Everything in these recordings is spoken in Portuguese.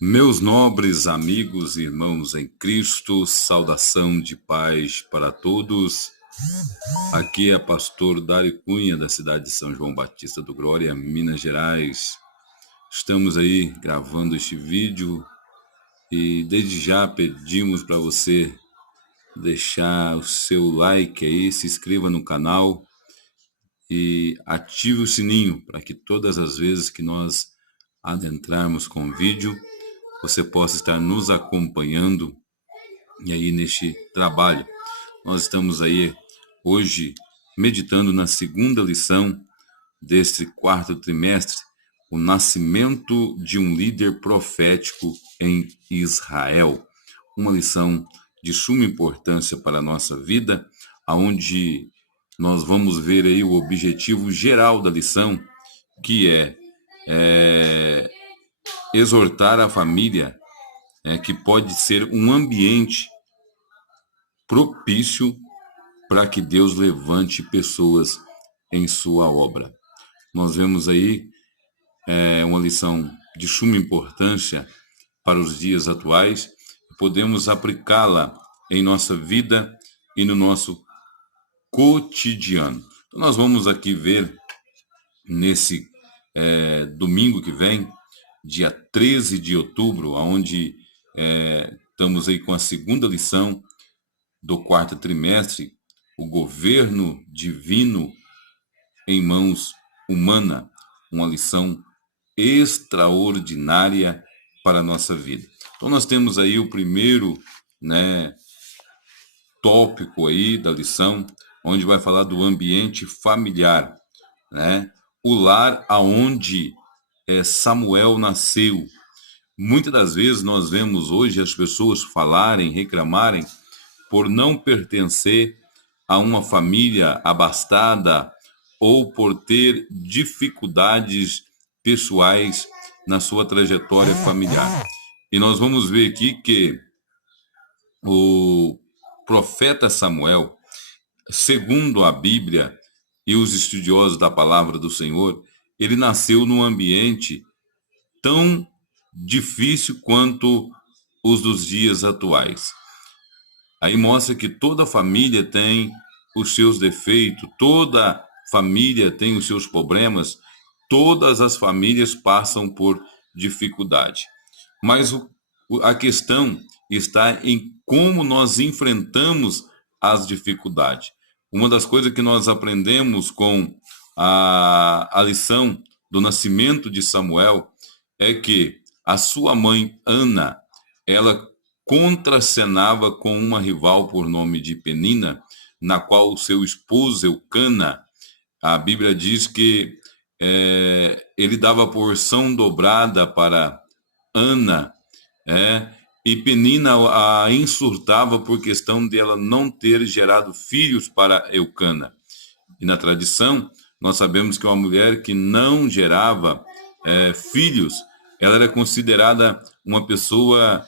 Meus nobres amigos e irmãos em Cristo, saudação de paz para todos. Aqui é pastor Dário Cunha, da cidade de São João Batista do Glória, Minas Gerais. Estamos aí gravando este vídeo e desde já pedimos para você deixar o seu like aí, se inscreva no canal e ative o sininho para que todas as vezes que nós adentrarmos com o vídeo, você possa estar nos acompanhando e aí neste trabalho. Nós estamos aí hoje meditando na segunda lição deste quarto trimestre, o nascimento de um líder profético em Israel. Uma lição de suma importância para a nossa vida, onde nós vamos ver aí o objetivo geral da lição, que é exortar a família, que pode ser um ambiente propício para que Deus levante pessoas em sua obra. Nós vemos aí uma lição de suma importância para os dias atuais, podemos aplicá-la em nossa vida e no nosso cotidiano. Então, nós vamos aqui ver nesse domingo que vem, dia 13 de outubro, onde estamos aí com a segunda lição do quarto trimestre, o governo divino em mãos humanas, uma lição extraordinária para a nossa vida. Então nós temos aí o primeiro, tópico aí da lição, onde vai falar do ambiente familiar, o lar aonde Samuel nasceu. Muitas das vezes nós vemos hoje as pessoas falarem, reclamarem por não pertencer a uma família abastada ou por ter dificuldades pessoais na sua trajetória familiar. E nós vamos ver aqui que o profeta Samuel, segundo a Bíblia e os estudiosos da palavra do Senhor, ele nasceu num ambiente tão difícil quanto os dos dias atuais. Aí mostra que toda família tem os seus defeitos, toda família tem os seus problemas, todas as famílias passam por dificuldade. Mas a questão está em como nós enfrentamos as dificuldades. Uma das coisas que nós aprendemos com a lição do nascimento de Samuel é que a sua mãe, Ana, ela contracenava com uma rival por nome de Penina, na qual o seu esposo Eucana, a Bíblia diz que ele dava porção dobrada para Ana, e Penina a insultava por questão dela não ter gerado filhos para Eucana. E na tradição, nós sabemos que uma mulher que não gerava filhos, ela era considerada uma pessoa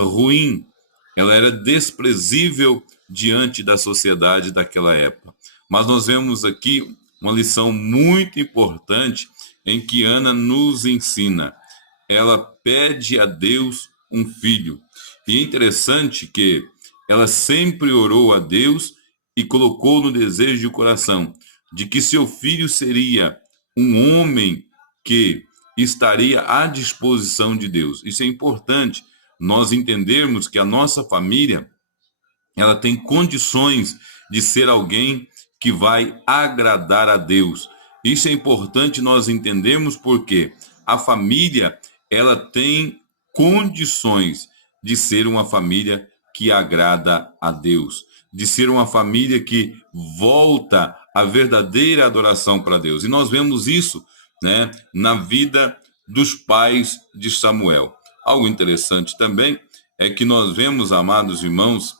ruim, ela era desprezível diante da sociedade daquela época. Mas nós vemos aqui uma lição muito importante em que Ana nos ensina. Ela pede a Deus um filho. E é interessante que ela sempre orou a Deus e colocou no desejo de coração de que seu filho seria um homem que estaria à disposição de Deus. Isso é importante, nós entendermos que a nossa família, ela tem condições de ser alguém que vai agradar a Deus. Isso é importante nós entendermos porque a família, ela tem condições de ser uma família que agrada a Deus, de ser uma família que volta a verdadeira adoração para Deus. E nós vemos isso, na vida dos pais de Samuel. Algo interessante também é que nós vemos, amados irmãos,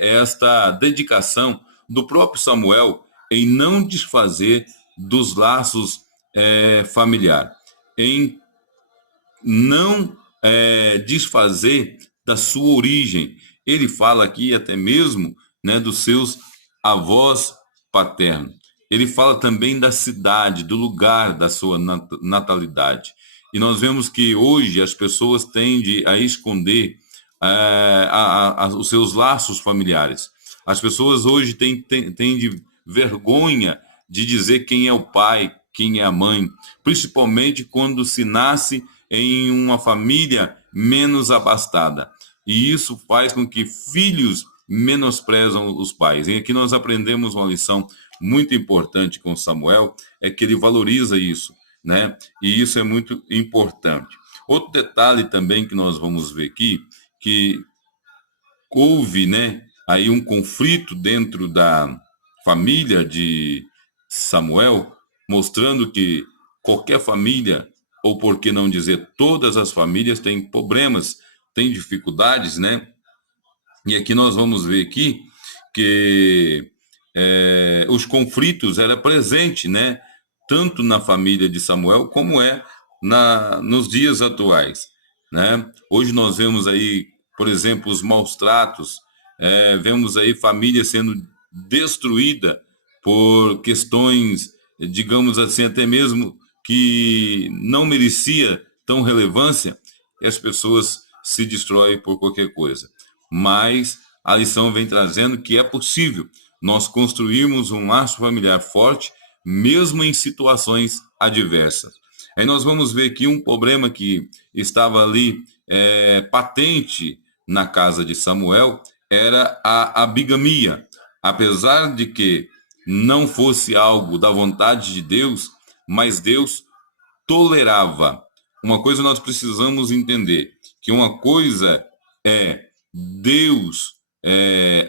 esta dedicação do próprio Samuel em não desfazer dos laços familiares, em não desfazer da sua origem. Ele fala aqui até mesmo dos seus avós paternos. Ele fala também da cidade, do lugar da sua natalidade. E nós vemos que hoje as pessoas tendem a esconder os seus laços familiares. As pessoas hoje têm de vergonha de dizer quem é o pai, quem é a mãe, principalmente quando se nasce em uma família menos abastada. E isso faz com que filhos menosprezam os pais. E aqui nós aprendemos uma lição muito importante com Samuel, é que ele valoriza isso, né? E isso é muito importante. Outro detalhe também que nós vamos ver aqui, que houve, né, aí um conflito dentro da família de Samuel, mostrando que qualquer família, ou por que não dizer todas as famílias, têm problemas, têm dificuldades, né? E aqui nós vamos ver aqui que os conflitos eram presentes, né? Tanto na família de Samuel como nos dias atuais, né? Hoje nós vemos aí, por exemplo, os maus tratos, vemos aí família sendo destruída por questões, digamos assim, até mesmo que não merecia tão relevância, e as pessoas se destroem por qualquer coisa. Mas a lição vem trazendo que é possível nós construirmos um laço familiar forte, mesmo em situações adversas. Aí nós vamos ver aqui um problema que estava ali patente na casa de Samuel, era a bigamia. Apesar de que não fosse algo da vontade de Deus, mas Deus tolerava. Uma coisa nós precisamos entender, que uma coisa é Deus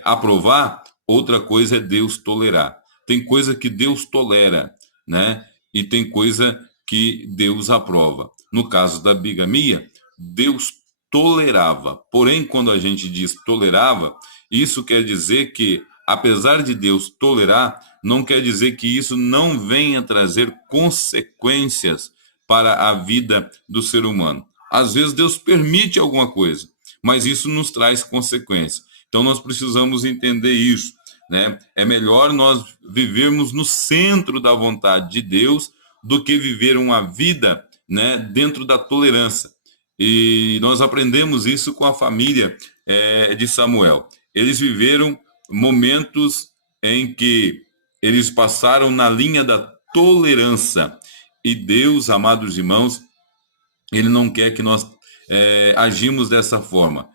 aprovar, outra coisa é Deus tolerar. Tem coisa que Deus tolera, né? E tem coisa que Deus aprova. No caso da bigamia, Deus tolerava. Porém, quando a gente diz tolerava, isso quer dizer que, apesar de Deus tolerar, não quer dizer que isso não venha trazer consequências para a vida do ser humano. Às vezes Deus permite alguma coisa, mas isso nos traz consequências. Então nós precisamos entender isso, né? É melhor nós vivermos no centro da vontade de Deus do que viver uma vida, né, dentro da tolerância. E nós aprendemos isso com a família de Samuel. Eles viveram momentos em que eles passaram na linha da tolerância. E Deus, amados irmãos, Ele não quer que nós agimos dessa forma.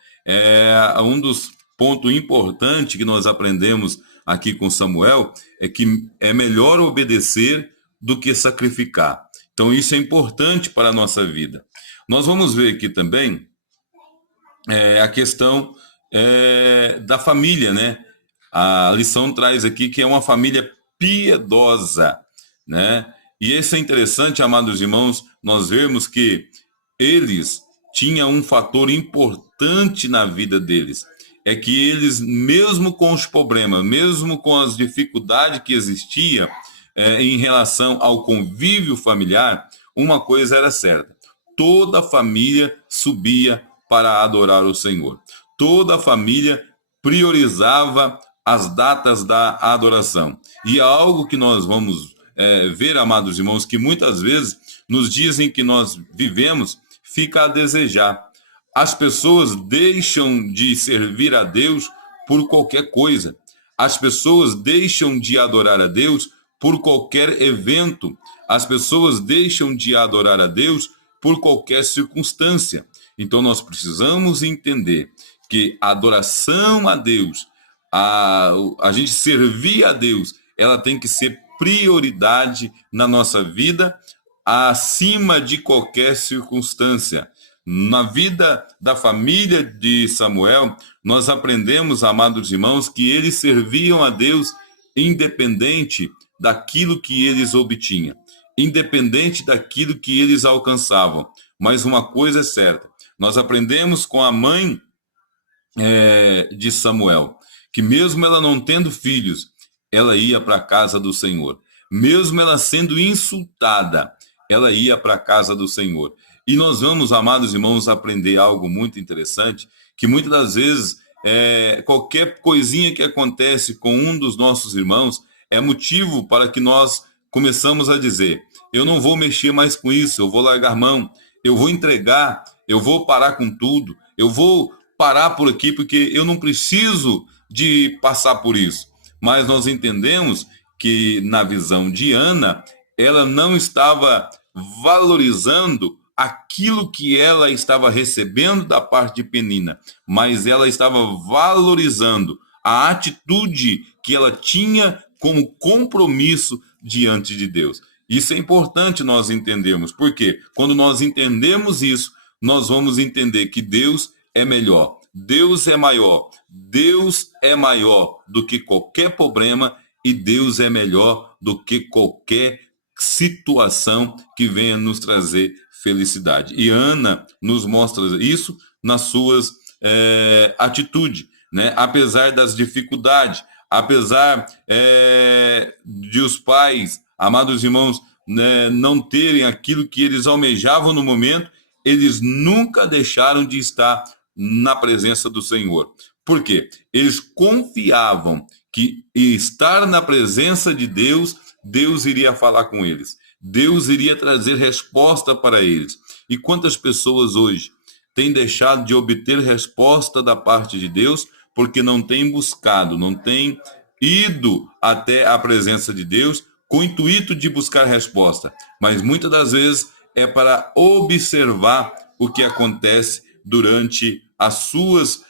Um dos pontos importantes que nós aprendemos aqui com Samuel é que é melhor obedecer do que sacrificar. Então isso é importante para a nossa vida. Nós vamos ver aqui também a questão da família, né? A lição traz aqui que é uma família piedosa, né? E isso é interessante, amados irmãos, nós vemos que eles tinham um fator importante na vida deles. É que eles, mesmo com os problemas, mesmo com as dificuldades que existiam em relação ao convívio familiar, uma coisa era certa: toda a família subia para adorar o Senhor. Toda a família priorizava as datas da adoração. E é algo que nós vamos ver, amados irmãos, que muitas vezes, nos dias em que nós vivemos, fica a desejar. As pessoas deixam de servir a Deus por qualquer coisa. As pessoas deixam de adorar a Deus por qualquer evento. As pessoas deixam de adorar a Deus por qualquer circunstância. Então nós precisamos entender que a adoração a Deus, a gente servir a Deus, ela tem que ser prioridade na nossa vida, acima de qualquer circunstância. Na vida da família de Samuel, nós aprendemos, amados irmãos, que eles serviam a Deus independente daquilo que eles obtinham, independente daquilo que eles alcançavam. Mas uma coisa é certa, nós aprendemos com a mãe de Samuel, que mesmo ela não tendo filhos, ela ia para a casa do Senhor. Mesmo ela sendo insultada, ela ia para a casa do Senhor. E nós vamos, amados irmãos, aprender algo muito interessante, que muitas das vezes, qualquer coisinha que acontece com um dos nossos irmãos, é motivo para que nós começamos a dizer: eu não vou mexer mais com isso, eu vou largar mão, eu vou entregar, eu vou parar com tudo, eu vou parar por aqui porque eu não preciso de passar por isso. Mas nós entendemos que na visão de Ana, ela não estava valorizando aquilo que ela estava recebendo da parte de Penina, mas ela estava valorizando a atitude que ela tinha como compromisso diante de Deus. Isso é importante nós entendermos, porque quando nós entendemos isso, nós vamos entender que Deus é melhor, Deus é maior, Deus é maior do que qualquer problema e Deus é melhor do que qualquer situação que venha nos trazer felicidade. E Ana nos mostra isso nas suas atitudes, né? Apesar das dificuldades, apesar de os pais, amados irmãos, né, não terem aquilo que eles almejavam no momento, eles nunca deixaram de estar na presença do Senhor. Por quê? Eles confiavam que estar na presença de Deus, Deus iria falar com eles. Deus iria trazer resposta para eles. E quantas pessoas hoje têm deixado de obter resposta da parte de Deus porque não têm buscado, não têm ido até a presença de Deus com o intuito de buscar resposta. Mas muitas das vezes é para observar o que acontece durante as suas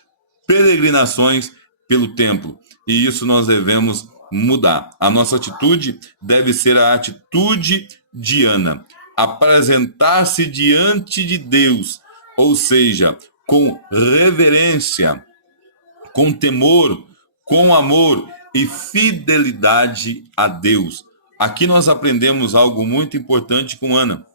peregrinações pelo templo. E isso nós devemos mudar. A nossa atitude deve ser a atitude de Ana, apresentar-se diante de Deus, ou seja, com reverência, com temor, com amor e fidelidade a Deus. Aqui nós aprendemos algo muito importante com Ana,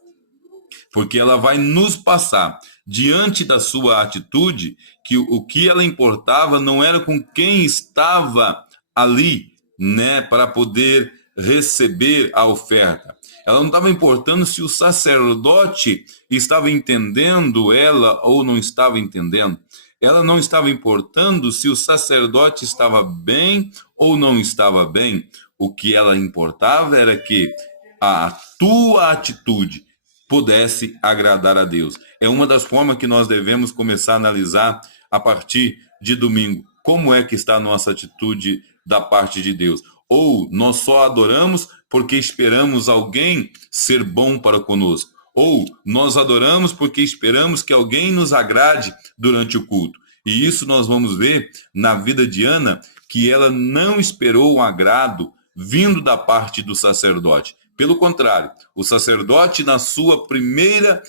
porque ela vai nos passar, diante da sua atitude, que o que ela importava não era com quem estava ali, né, para poder receber a oferta. Ela não estava importando se o sacerdote estava entendendo ela ou não estava entendendo. Ela não estava importando se o sacerdote estava bem ou não estava bem. O que ela importava era que a tua atitude pudesse agradar a Deus. É uma das formas que nós devemos começar a analisar a partir de domingo. Como é que está a nossa atitude da parte de Deus? Ou nós só adoramos porque esperamos alguém ser bom para conosco? Ou nós adoramos porque esperamos que alguém nos agrade durante o culto? E isso nós vamos ver na vida de Ana, que ela não esperou um agrado vindo da parte do sacerdote. Pelo contrário, o sacerdote, na sua primeira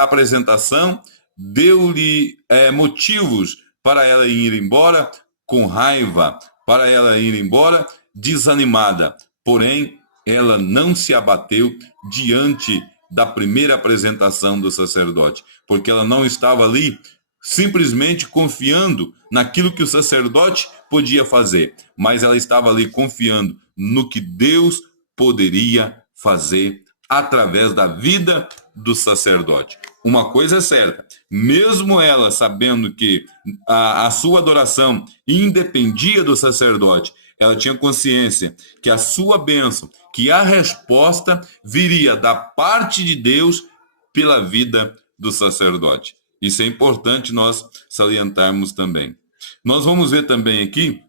apresentação, deu-lhe motivos para ela ir embora com raiva, para ela ir embora desanimada. Porém, ela não se abateu diante da primeira apresentação do sacerdote, porque ela não estava ali simplesmente confiando naquilo que o sacerdote podia fazer, mas ela estava ali confiando no que Deus poderia fazer através da vida do sacerdote. Uma coisa é certa, mesmo ela sabendo que a sua adoração independia do sacerdote, ela tinha consciência que a sua bênção, que a resposta viria da parte de Deus pela vida do sacerdote. Isso é importante nós salientarmos também. Nós vamos ver também aqui,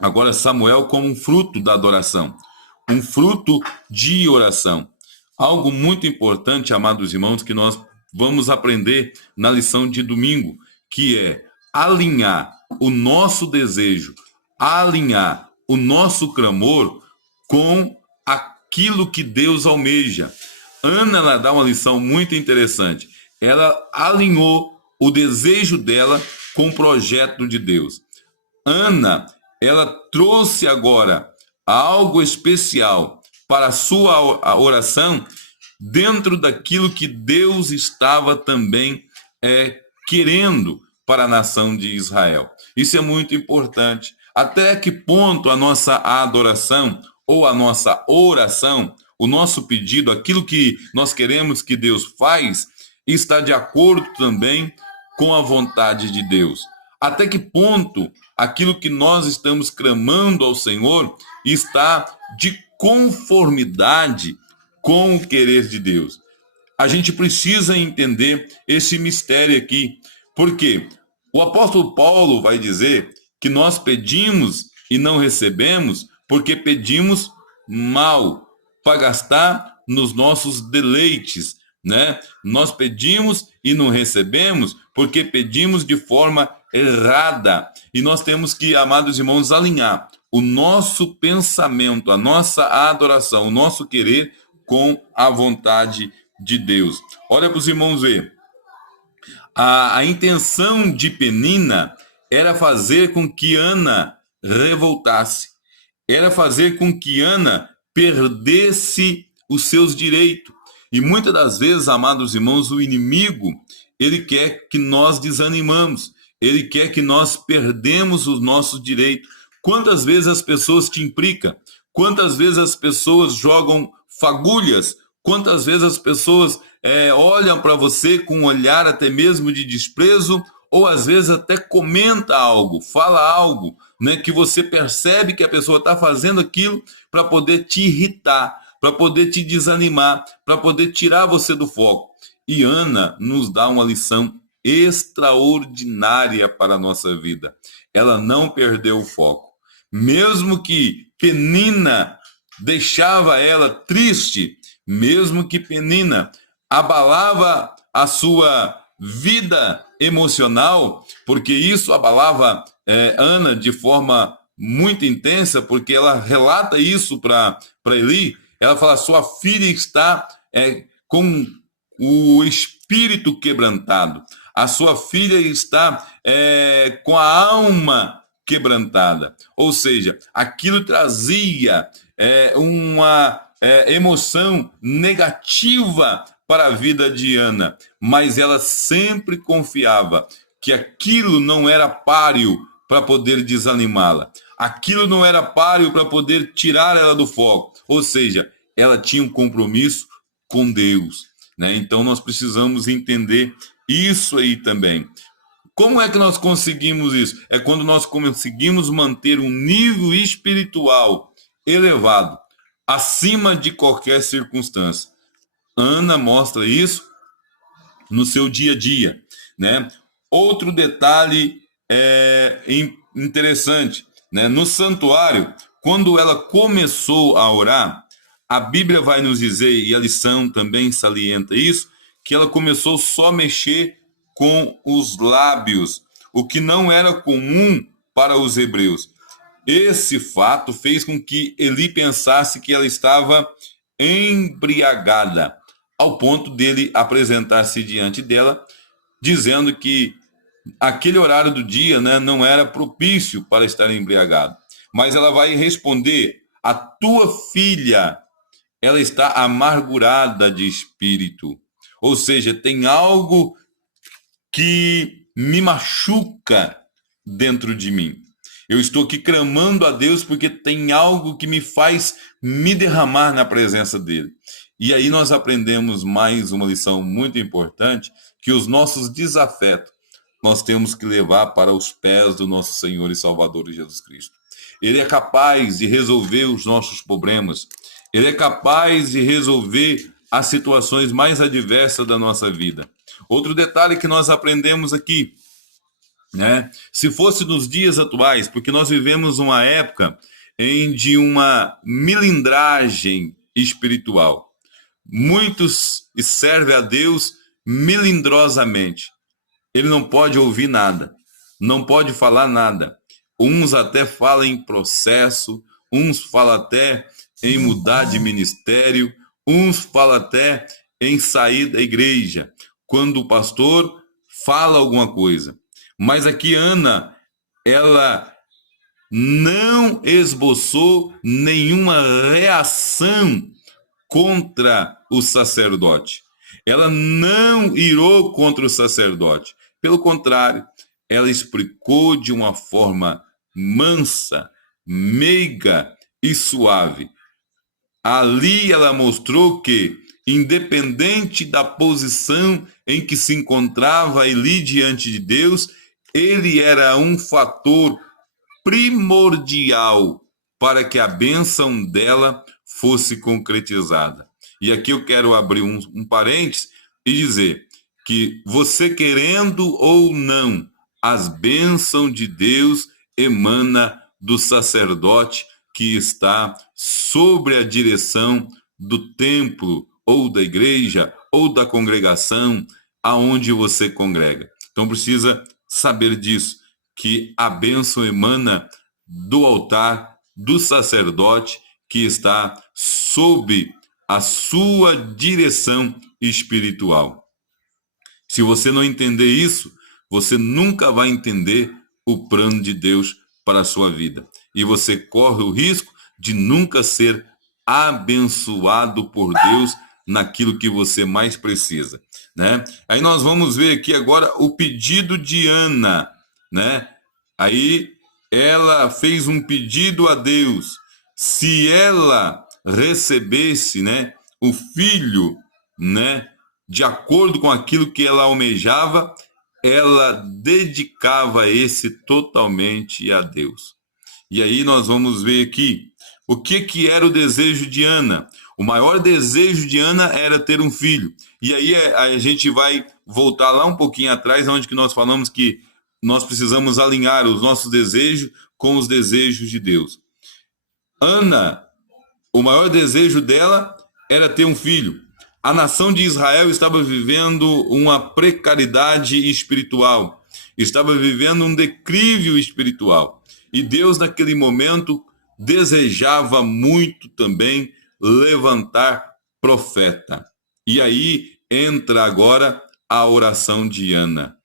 agora, Samuel como um fruto da adoração, um fruto de oração. Algo muito importante, amados irmãos, que nós vamos aprender na lição de domingo, que é alinhar o nosso desejo, alinhar o nosso clamor com aquilo que Deus almeja. Ana, ela dá uma lição muito interessante. Ela alinhou o desejo dela com o projeto de Deus. Ana, ela trouxe agora algo especial para a sua oração dentro daquilo que Deus estava também querendo para a nação de Israel. Isso é muito importante. Até que ponto a nossa adoração ou a nossa oração, o nosso pedido, aquilo que nós queremos que Deus faz, está de acordo também com a vontade de Deus. Até que ponto aquilo que nós estamos clamando ao Senhor está de conformidade com o querer de Deus. a gente precisa entender esse mistério aqui, porque o apóstolo Paulo vai dizer que nós pedimos e não recebemos porque pedimos mal, para gastar nos nossos deleites, né? Nós pedimos e não recebemos porque pedimos de forma errada. E nós temos que, amados irmãos, alinhar o nosso pensamento, a nossa adoração, o nosso querer com a vontade de Deus. Olha para os irmãos ver. A intenção de Penina era fazer com que Ana revoltasse, era fazer com que Ana perdesse os seus direitos. E muitas das vezes, amados irmãos, o inimigo, ele quer que nós desanimamos, ele quer que nós perdemos os nossos direitos. Quantas vezes as pessoas te implicam? Quantas vezes as pessoas jogam fagulhas? Quantas vezes as pessoas olham para você com um olhar até mesmo de desprezo, ou às vezes até comenta algo, fala algo, né, que você percebe que a pessoa está fazendo aquilo para poder te irritar, para poder te desanimar, para poder tirar você do foco. E Ana nos dá uma lição extraordinária para a nossa vida. Ela não perdeu o foco. Mesmo que Penina deixava ela triste, mesmo que Penina abalava a sua vida emocional, porque isso abalava Ana de forma muito intensa, porque ela relata isso para Eli. Ela fala: sua filha está com o espírito quebrantado, a sua filha está com a alma quebrantada. Ou seja, aquilo trazia uma emoção negativa para a vida de Ana, mas ela sempre confiava que aquilo não era páreo para poder desanimá-la, aquilo não era páreo para poder tirar ela do foco, ou seja, ela tinha um compromisso com Deus, né? Então nós precisamos entender isso aí também. Como é que nós conseguimos isso? É quando nós conseguimos manter um nível espiritual elevado, acima de qualquer circunstância. Ana mostra isso no seu dia a dia, né? Outro detalhe interessante, né? No santuário, quando ela começou a orar, a Bíblia vai nos dizer, e a lição também salienta isso, que ela começou só a mexer com os lábios, o que não era comum para os hebreus. Esse fato fez com que Eli pensasse que ela estava embriagada, ao ponto dele apresentar-se diante dela, dizendo que aquele horário do dia, né, não era propício para estar embriagado. Mas ela vai responder: a tua filha, ela está amargurada de espírito. Ou seja, tem algo que me machuca dentro de mim. Eu estou aqui clamando a Deus porque tem algo que me faz me derramar na presença dele. E aí nós aprendemos mais uma lição muito importante, que os nossos desafetos nós temos que levar para os pés do nosso Senhor e Salvador Jesus Cristo. Ele é capaz de resolver os nossos problemas. Ele é capaz de resolver as situações mais adversas da nossa vida. Outro detalhe que nós aprendemos aqui, né? Se fosse nos dias atuais, porque nós vivemos uma época de uma milindragem espiritual. Muitos servem a Deus milindrosamente. Ele não pode ouvir nada, não pode falar nada. Uns até falam em processo, uns falam até em mudar de ministério, uns falam até em sair da igreja, quando o pastor fala alguma coisa. Mas aqui Ana, ela não esboçou nenhuma reação contra o sacerdote. Ela não irou contra o sacerdote. Pelo contrário, ela explicou de uma forma mansa, meiga e suave. Ali ela mostrou que, independente da posição em que se encontrava Eli diante de Deus, ele era um fator primordial para que a bênção dela fosse concretizada. E aqui eu quero abrir um parênteses e dizer que você querendo ou não, as bênçãos de Deus emana do sacerdote que está sobre a direção do templo ou da igreja ou da congregação aonde você congrega. Então precisa saber disso, que a bênção emana do altar do sacerdote que está sob a sua direção espiritual. Se você não entender isso, você nunca vai entender o plano de Deus para a sua vida. E você corre o risco de nunca ser abençoado por Deus naquilo que você mais precisa, né? Aí nós vamos ver aqui agora o pedido de Ana, né? Aí ela fez um pedido a Deus. Se ela recebesse, né, o filho, né, de acordo com aquilo que ela almejava, ela dedicava esse totalmente a Deus. E aí nós vamos ver aqui o que era o desejo de Ana. O maior desejo de Ana era ter um filho. E aí a gente vai voltar lá um pouquinho atrás, onde que nós falamos que nós precisamos alinhar os nossos desejos com os desejos de Deus. Ana, o maior desejo dela era ter um filho. A nação de Israel estava vivendo uma precariedade espiritual, estava vivendo um declívio espiritual. E Deus, naquele momento, desejava muito também levantar profeta. E aí entra agora a oração de Ana.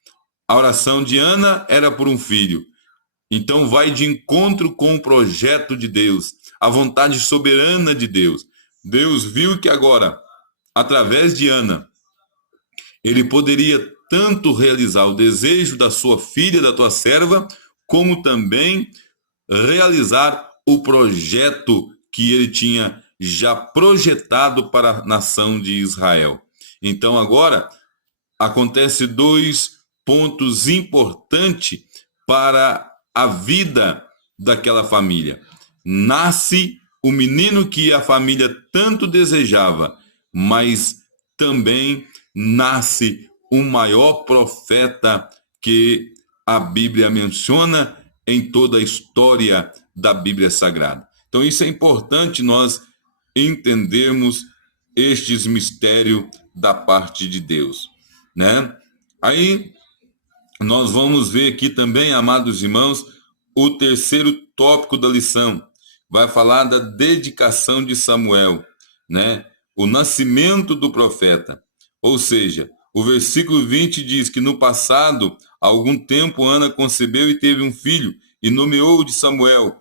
A oração de Ana era por um filho. Então vai de encontro com o projeto de Deus, a vontade soberana de Deus. Deus viu que agora, através de Ana, ele poderia tanto realizar o desejo da sua filha, da tua serva, como também realizar o projeto que ele tinha já projetado para a nação de Israel. Então agora acontece dois pontos importantes para a vida daquela família. Nasce o menino que a família tanto desejava, mas também nasce o maior profeta que a Bíblia menciona em toda a história da Bíblia Sagrada. Então isso é importante nós entendermos estes mistérios da parte de Deus, né? Aí nós vamos ver aqui também, amados irmãos, o terceiro tópico da lição. Vai falar da dedicação de Samuel, né? O nascimento do profeta. Ou seja, o versículo 20 diz que no passado, há algum tempo, Ana concebeu e teve um filho e nomeou-o de Samuel,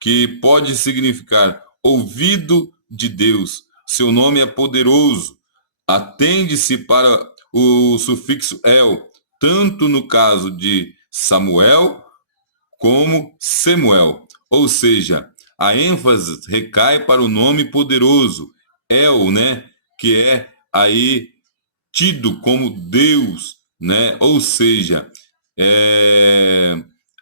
que pode significar ouvido de Deus. Seu nome é poderoso. Atende-se para o sufixo el, tanto no caso de Samuel como Semuel. Ou seja, a ênfase recai para o nome poderoso, El, né? Que é aí tido como Deus, né? Ou seja,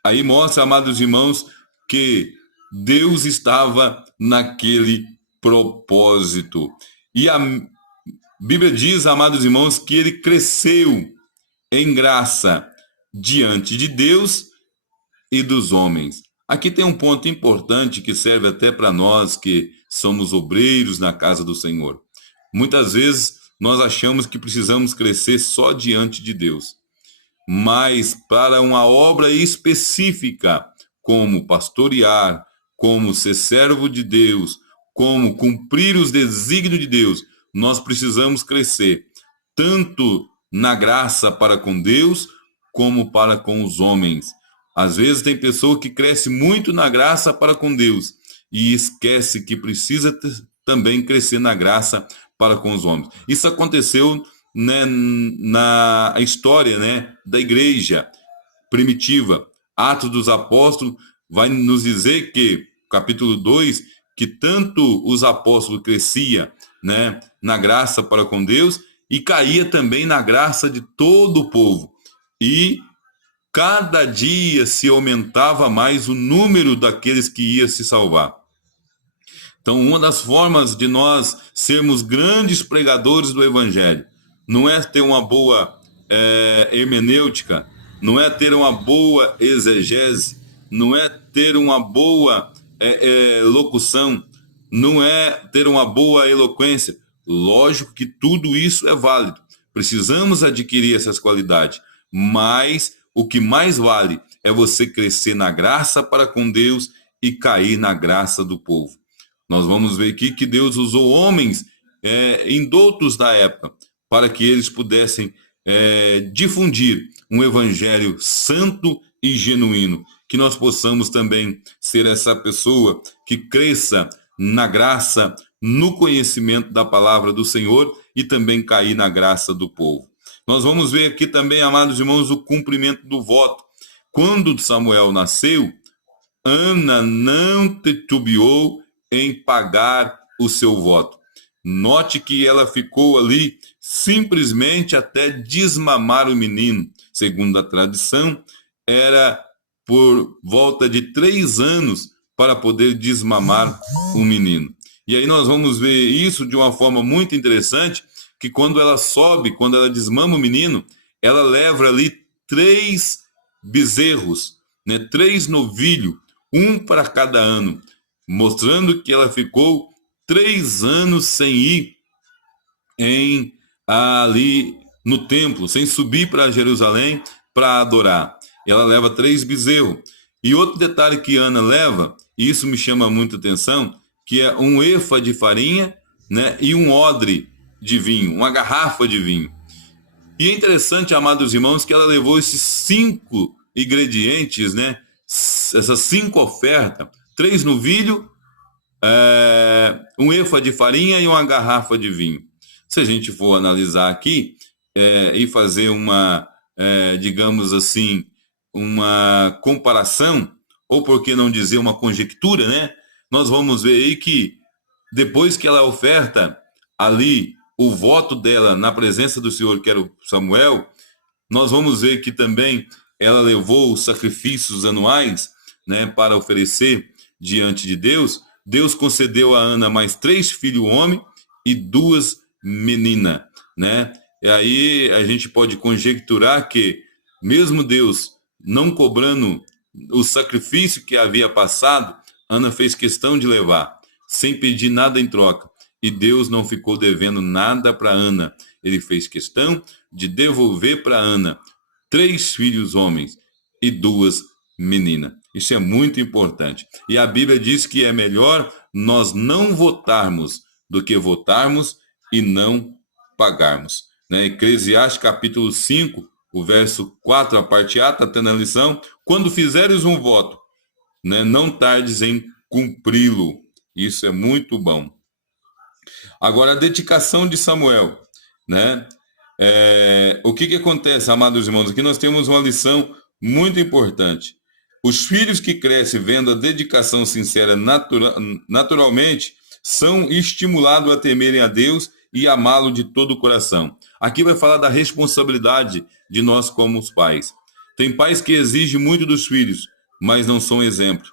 aí mostra, amados irmãos, que Deus estava naquele propósito. E a Bíblia diz, amados irmãos, que ele cresceu em graça diante de Deus e dos homens. Aqui tem um ponto importante que serve até para nós que somos obreiros na casa do Senhor. Muitas vezes nós achamos que precisamos crescer só diante de Deus, mas para uma obra específica, como pastorear, como ser servo de Deus, como cumprir os desígnios de Deus, nós precisamos crescer, tanto na graça para com Deus, como para com os homens. Às vezes tem pessoa que cresce muito na graça para com Deus e esquece que precisa também crescer na graça para com os homens. Isso aconteceu, né, na história, né, da igreja primitiva. Atos dos Apóstolos vai nos dizer que, capítulo 2, que tanto os apóstolos cresciam, né, na graça para com Deus e caía também na graça de todo o povo. E cada dia se aumentava mais o número daqueles que iam se salvar. Então, uma das formas de nós sermos grandes pregadores do Evangelho, não é ter uma boa hermenêutica, não é ter uma boa exegese, não é ter uma boa locução, não é ter uma boa eloquência. Lógico que tudo isso é válido. Precisamos adquirir essas qualidades, mas o que mais vale é você crescer na graça para com Deus e cair na graça do povo. Nós vamos ver aqui que Deus usou homens indoutos da época para que eles pudessem difundir um evangelho santo e genuíno. Que nós possamos também ser essa pessoa que cresça na graça, no conhecimento da palavra do Senhor e também cair na graça do povo. Nós vamos ver aqui também, amados irmãos, o cumprimento do voto. Quando Samuel nasceu, Ana não titubeou em pagar o seu voto. Note que ela ficou ali simplesmente até desmamar o menino. Segundo a tradição, era por volta de 3 anos para poder desmamar o menino. E aí nós vamos ver isso de uma forma muito interessante, que quando ela sobe, quando ela desmama o menino, ela leva ali 3 bezerros, 3 novilhos, um para cada ano, mostrando que ela ficou 3 anos sem ir ali no templo, sem subir para Jerusalém para adorar. Ela leva 3 bezerros. E outro detalhe que Ana leva, e isso me chama muito atenção, que é um efa de farinha, e um odre de vinho, uma garrafa de vinho. E é interessante, amados irmãos, que ela levou esses 5 ingredientes, essas 5 ofertas, 3 novilhos, um efa de farinha e uma garrafa de vinho. Se a gente for analisar aqui e fazer uma, digamos assim, uma comparação, ou por que não dizer uma conjectura, nós vamos ver aí que depois que ela oferta ali o voto dela na presença do Senhor, que era o Samuel, nós vamos ver que também ela levou os sacrifícios anuais, para oferecer diante de Deus. Deus concedeu a Ana mais 3 filhos homens e 2 meninas, E aí a gente pode conjecturar que, mesmo Deus não cobrando o sacrifício que havia passado, Ana fez questão de levar, sem pedir nada em troca. E Deus não ficou devendo nada para Ana. Ele fez questão de devolver para Ana 3 filhos homens e 2 meninas. Isso é muito importante. E a Bíblia diz que é melhor nós não votarmos do que votarmos e não pagarmos. Eclesiastes capítulo 5, o verso 4, a parte A, está tendo a lição. Quando fizeres um voto, não tardes em cumpri-lo. Isso é muito bom. Agora, a dedicação de Samuel, o que acontece, amados irmãos? Aqui nós temos uma lição muito importante. Os filhos que crescem vendo a dedicação sincera naturalmente são estimulados a temerem a Deus e amá-lo de todo o coração. Aqui vai falar da responsabilidade de nós como os pais. Tem pais que exigem muito dos filhos, mas não são exemplo.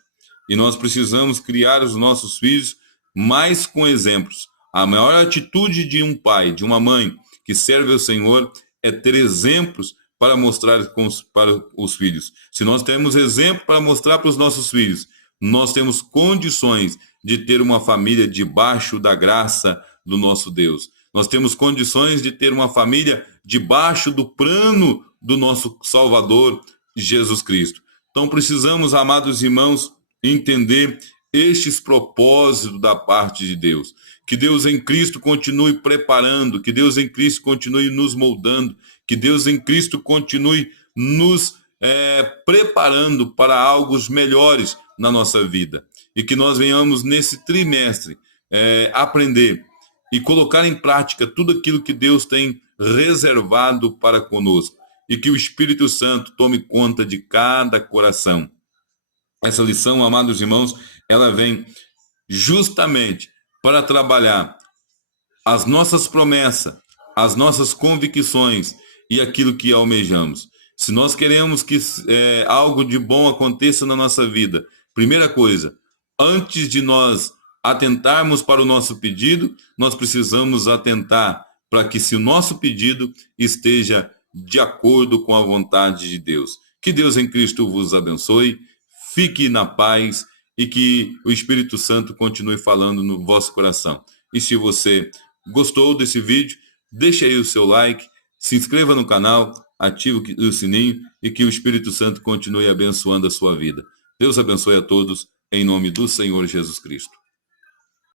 E nós precisamos criar os nossos filhos mais com exemplos. A maior atitude de um pai, de uma mãe que serve ao Senhor é ter exemplos para mostrar para os filhos. Se nós temos exemplo para mostrar para os nossos filhos, nós temos condições de ter uma família debaixo da graça do nosso Deus. Nós temos condições de ter uma família debaixo do plano do nosso Salvador, Jesus Cristo. Então precisamos, amados irmãos, entender estes propósitos da parte de Deus. Que Deus em Cristo continue preparando, que Deus em Cristo continue nos moldando, que Deus em Cristo continue nos preparando para algo melhores na nossa vida. E que nós venhamos nesse trimestre aprender e colocar em prática tudo aquilo que Deus tem reservado para conosco. E que o Espírito Santo tome conta de cada coração. Essa lição, amados irmãos, ela vem justamente para trabalhar as nossas promessas, as nossas convicções e aquilo que almejamos. Se nós queremos que algo de bom aconteça na nossa vida, primeira coisa, antes de nós atentarmos para o nosso pedido, nós precisamos atentar para que se o nosso pedido esteja de acordo com a vontade de Deus. Que Deus em Cristo vos abençoe, fique na paz e que o Espírito Santo continue falando no vosso coração. E se você gostou desse vídeo, deixe aí o seu like, se inscreva no canal, ative o sininho e que o Espírito Santo continue abençoando a sua vida. Deus abençoe a todos, em nome do Senhor Jesus Cristo.